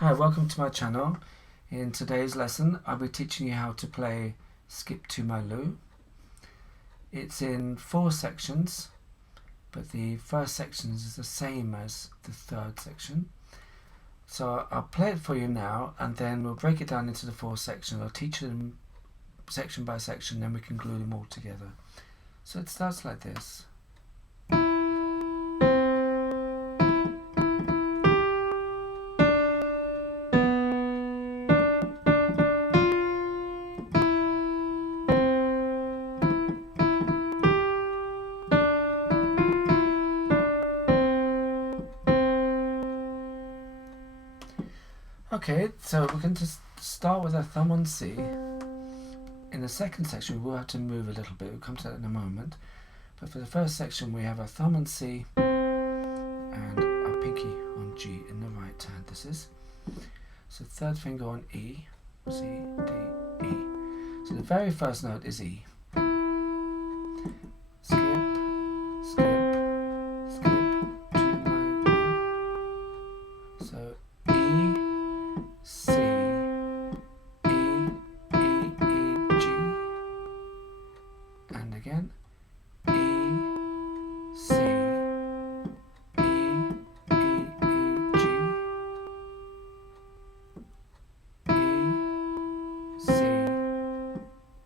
Hi, welcome to my channel. In today's lesson I'll be teaching you how to play Skip to My Lou. It's in 4 sections, but the first section is the same as the third section. So I'll play it for you now and then we'll break it down into the 4 sections. I'll teach them section by section, then we can glue them all together. So it starts like this. Okay, so we're going to start with our thumb on C. In the second section we will have to move a little bit, we'll come to that in a moment. But for the first section we have our thumb on C and our pinky on G in the right hand, this is. So third finger on E, C, D, E. So the very first note is E. Skip, skip, skip to my Lou. So E, C, E, E, E, G, and again E, C, E, E, E, G, E, C,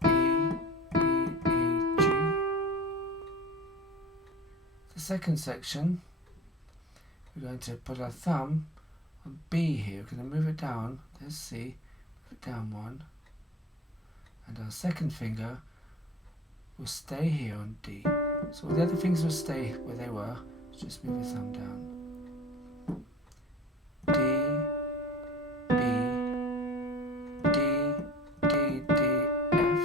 E, E, E, G. The second section, we're going to put our thumb on B here. We're going to move it down, there's C, move it down 1, and our second finger will stay here on D. So all the other fingers will stay where they were, just move your thumb down. D, B, D, D, D, F,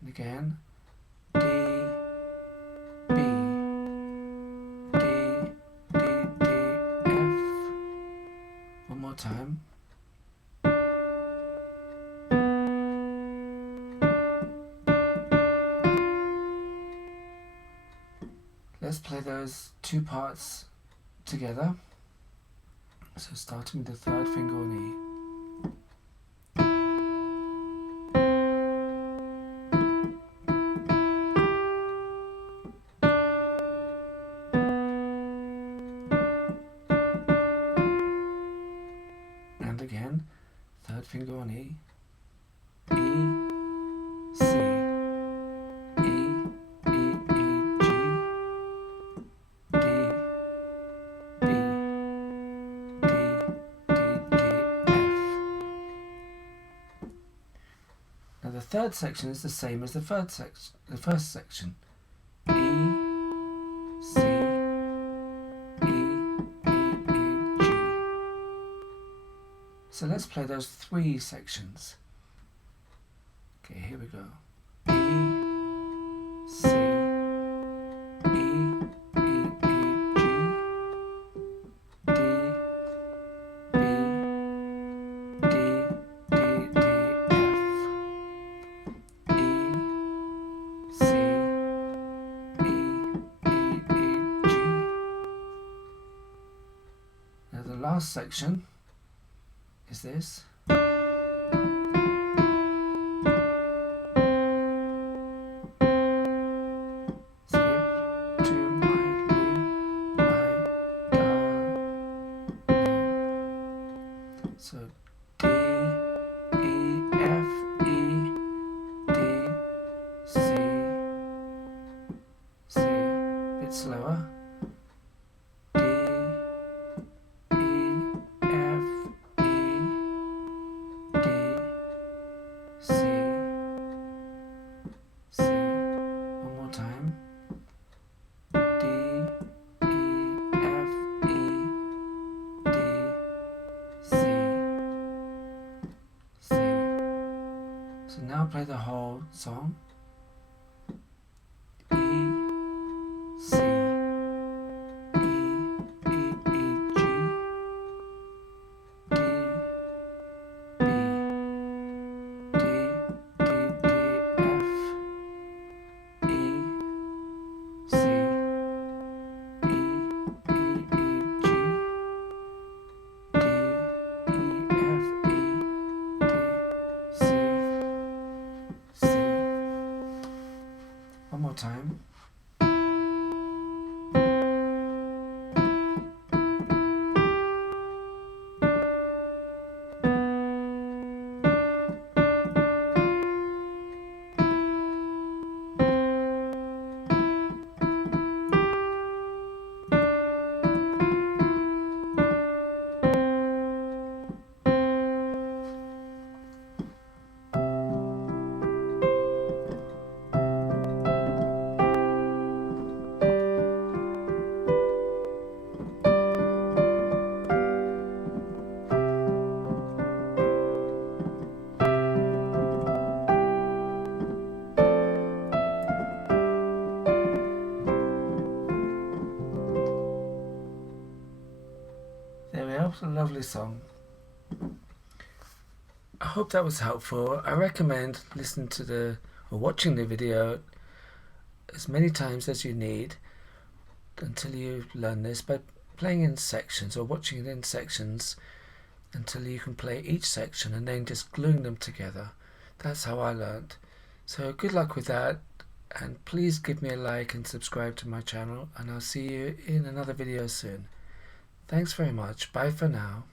and again D, B, D, D, D, F. One more time. Let's play those 2 parts together. So starting with the third finger on E. And again, third finger on E. E, C, E, E, E, G, D, B, D, D, D, F. Now the third section is the same as the first section. E, C, E, E, E, G. So let's play those 3 sections. Okay, here we go. E, C, E, E, E, G, D, B, D, D, D, F, E, C, E, E, E, G. Now the last section is this. So D, E, F, E, D, C, C, a bit slower. D, E, F, E, D, C, C. One more time. D, E, F, E, D, C, C. So now play the whole song. E, C, E, E, E, G, D, B, D, D, D, F, E, C, E, E, E, G, There we are, a lovely song. I hope that was helpful. I recommend listening to or watching the video as many times as you need until you learn this, by playing in sections or watching it in sections until you can play each section and then just gluing them together. That's how I learned. So good luck with that, and please give me a like and subscribe to my channel, and I'll see you in another video soon. Thanks very much. Bye for now.